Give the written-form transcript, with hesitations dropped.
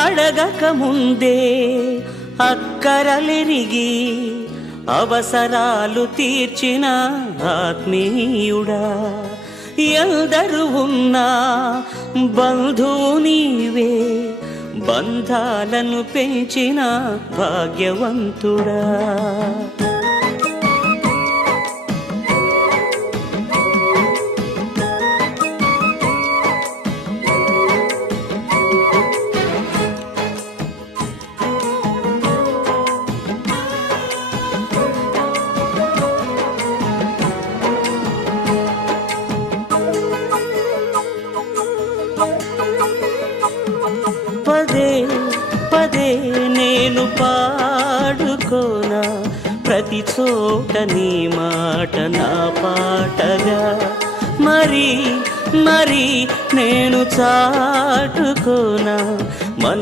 అడగక ముందే అక్కరలెరిగి అవసరాలు తీర్చిన ఆత్మీయుడా, ఎందరు ఉన్నా బంధువు నీవే, బంధాలను పెంచిన భాగ్యవంతుడా. పదే పదే నేను పాడుకోనా ప్రతి చోట నీ మాట నా పాటగా, మరి మరి నేను చాటుకోనా